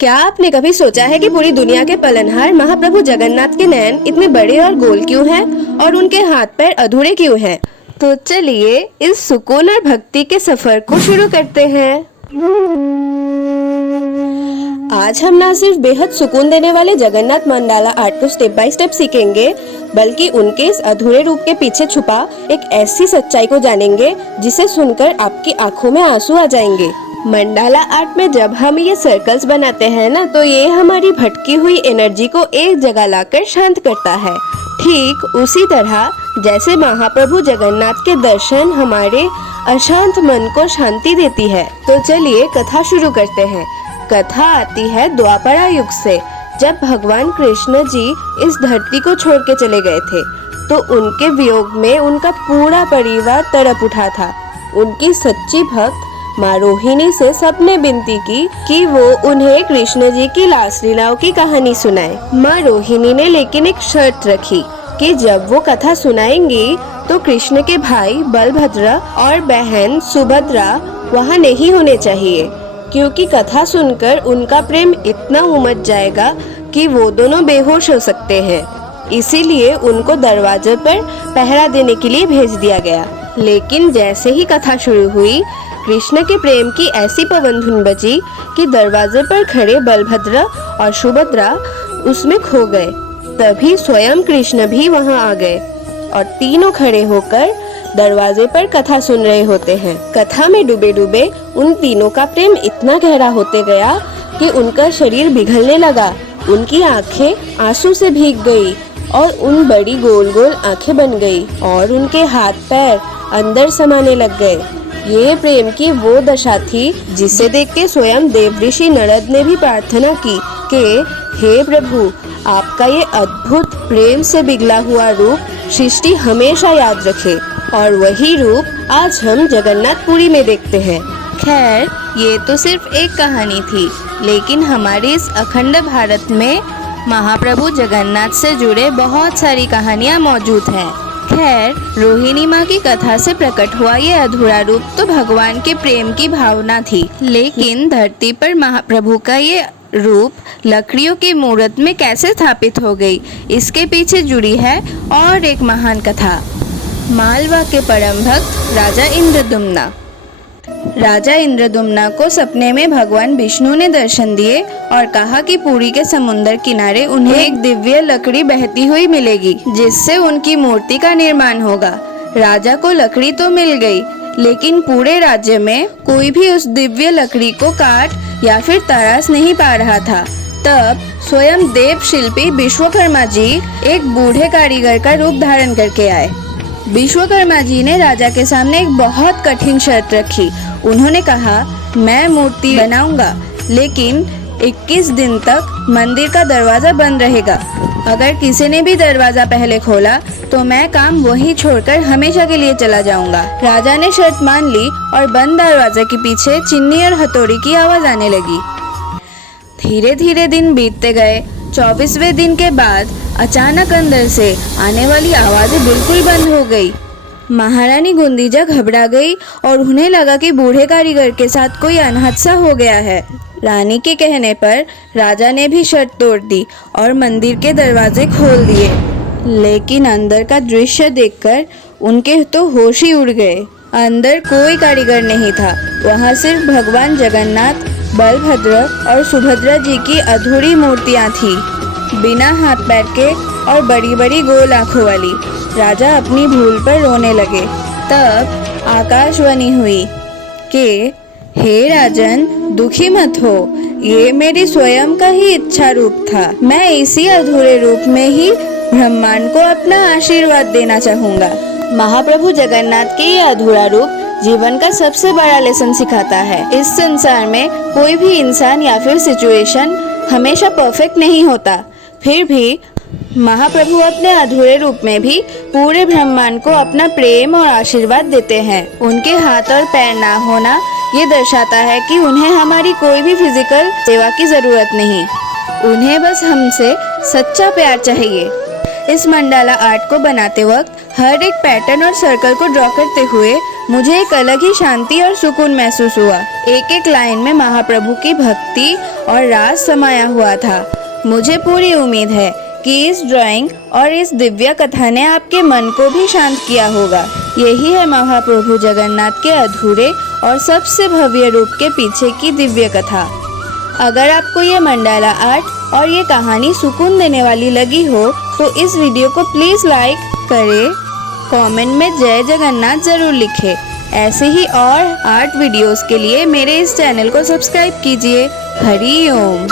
क्या आपने कभी सोचा है कि पूरी दुनिया के पालनहार महाप्रभु जगन्नाथ के नयन इतने बड़े और गोल क्यों हैं और उनके हाथ पैर अधूरे क्यों हैं? तो चलिए इस सुकून और भक्ति के सफर को शुरू करते हैं। आज हम ना सिर्फ बेहद सुकून देने वाले जगन्नाथ मंडाला आर्ट को स्टेप बाय स्टेप सीखेंगे, बल्कि उनके इस अधूरे रूप के पीछे छुपा एक ऐसी सच्चाई को जानेंगे जिसे सुनकर आपकी आंखों में आंसू आ जाएंगे। मंडाला आर्ट में जब हम ये सर्कल्स बनाते हैं ना, तो ये हमारी भटकी हुई एनर्जी को एक जगह लाकर शांत करता है। ठीक उसी तरह जैसे महाप्रभु जगन्नाथ के दर्शन हमारे अशांत मन को शांति देती है। तो चलिए कथा शुरू करते हैं। कथा आती है द्वापरा युग से, जब भगवान कृष्ण जी इस धरती को छोड़ के चले गए थे, तो उनके वियोग में उनका पूरा परिवार तड़प उठा था। उनकी सच्ची भक्त माँ रोहिणी से सबने विनती की कि वो उन्हें कृष्ण जी की लासलीलाओं की कहानी सुनाए। माँ रोहिणी ने लेकिन एक शर्त रखी कि जब वो कथा सुनाएंगी तो कृष्ण के भाई बलभद्र और बहन सुभद्रा वहाँ नहीं होने चाहिए, क्योंकि कथा सुनकर उनका प्रेम इतना उमड़ जाएगा कि वो दोनों बेहोश हो सकते हैं। इसीलिए उनको दरवाजे पर पहरा देने के लिए भेज दिया गया। लेकिन जैसे ही कथा शुरू हुई, कृष्ण के प्रेम की ऐसी पवन धुन बजी कि दरवाजे पर खड़े बलभद्र और सुभद्रा उसमें खो गए। तभी स्वयं कृष्ण भी वहां आ गए और तीनों खड़े होकर दरवाजे पर कथा सुन रहे होते हैं। कथा में डूबे डूबे उन तीनों का प्रेम इतना गहरा होते गया कि उनका शरीर पिघलने लगा। उनकी आंखें आंसू से भीग गई और उन बड़ी गोल गोल आंखें बन गई और उनके हाथ पैर अंदर समाने लग गए। ये प्रेम की वो दशा थी जिसे देख के स्वयं देवऋषि नारद ने भी प्रार्थना की कि हे प्रभु, आपका ये अद्भुत प्रेम से पिघला हुआ रूप सृष्टि हमेशा याद रखे। और वही रूप आज हम जगन्नाथपुरी में देखते हैं। खैर, ये तो सिर्फ एक कहानी थी, लेकिन हमारे इस अखंड भारत में महाप्रभु जगन्नाथ से जुड़े बहुत सारी कहानियाँ मौजूद हैं। खैर, रोहिणी माँ की कथा से प्रकट हुआ ये अधूरा रूप तो भगवान के प्रेम की भावना थी, लेकिन धरती पर महाप्रभु का ये रूप लकड़ियों की मूर्त में कैसे स्थापित हो गई, इसके पीछे जुड़ी है और एक महान कथा। मालवा के परम भक्त राजा इंद्रद्युम्न। राजा इंद्रद्युम्न को सपने में भगवान विष्णु ने दर्शन दिए और कहा कि पुरी के समुद्र किनारे उन्हें एक दिव्य लकड़ी बहती हुई मिलेगी, जिससे उनकी मूर्ति का निर्माण होगा। राजा को लकड़ी तो मिल गई, लेकिन पूरे राज्य में कोई भी उस दिव्य लकड़ी को काट या फिर तराश नहीं पा रहा था। तब स्वयं देव शिल्पी विश्वकर्मा जी एक बूढ़े कारीगर का रूप धारण करके आए। विश्वकर्मा जी ने राजा के सामने एक बहुत कठिन शर्त रखी। उन्होंने कहा, मैं मूर्ति बनाऊंगा, लेकिन 21 दिन तक मंदिर का दरवाजा बंद रहेगा। अगर किसी ने भी दरवाजा पहले खोला तो मैं काम वही छोड़कर हमेशा के लिए चला जाऊंगा। राजा ने शर्त मान ली और बंद दरवाजे के पीछे चिन्नी और हथौड़ी की आवाज आने लगी। धीरे धीरे दिन बीतते गए। 24वें दिन के बाद अचानक अंदर से आने वाली आवाजें बिल्कुल बंद हो गई। महारानी गुंदीजा घबरा गई और उन्हें लगा कि बूढ़े कारीगर के साथ कोई अनहादसा हो गया है। रानी के कहने पर राजा ने भी शर्त तोड़ दी और मंदिर के दरवाजे खोल दिए। लेकिन अंदर का दृश्य देखकर उनके तो होश ही उड़ गए। अंदर कोई कारीगर नहीं था, वहाँ सिर्फ भगवान जगन्नाथ, बलभद्र और सुभद्रा जी की अधूरी मूर्तियाँ थी, बिना हाथ पैर के और बड़ी बड़ी गोल आंखों वाली। राजा अपनी भूल पर रोने लगे। तब आकाशवाणी हुई कि हे राजन, दुखी मत हो, ये मेरी स्वयं का ही इच्छा रूप था। मैं इसी अधूरे रूप में ही ब्रह्मांड को अपना आशीर्वाद देना चाहूँगा। महाप्रभु जगन्नाथ के ये अधूरा रूप जीवन का सबसे बड़ा लेसन सिखाता है। इस संसार में कोई भी इंसान या फिर सिचुएशन हमेशा परफेक्ट नहीं होता, फिर भी महाप्रभु अपने अधूरे रूप में भी पूरे ब्रह्मांड को अपना प्रेम और आशीर्वाद देते हैं। उनके हाथ और पैर ना होना ये दर्शाता है कि उन्हें हमारी कोई भी फिजिकल सेवा की जरूरत नहीं, उन्हें बस हमसे सच्चा प्यार चाहिए। इस मंडाला आर्ट को बनाते वक्त हर एक पैटर्न और सर्कल को ड्रॉ करते हुए मुझे एक अलग ही शांति और सुकून महसूस हुआ। एक एक लाइन में महाप्रभु की भक्ति और राज समाया हुआ था। मुझे पूरी उम्मीद है कि इस ड्राइंग और इस दिव्य कथा ने आपके मन को भी शांत किया होगा। यही है महाप्रभु जगन्नाथ के अधूरे और सबसे भव्य रूप के पीछे की दिव्य कथा। अगर आपको ये मंडाला आर्ट और ये कहानी सुकून देने वाली लगी हो तो इस वीडियो को प्लीज़ लाइक करें, कमेंट में जय जगन्नाथ ज़रूर लिखें। ऐसे ही और आर्ट वीडियोस के लिए मेरे इस चैनल को सब्सक्राइब कीजिए। हरि ओम।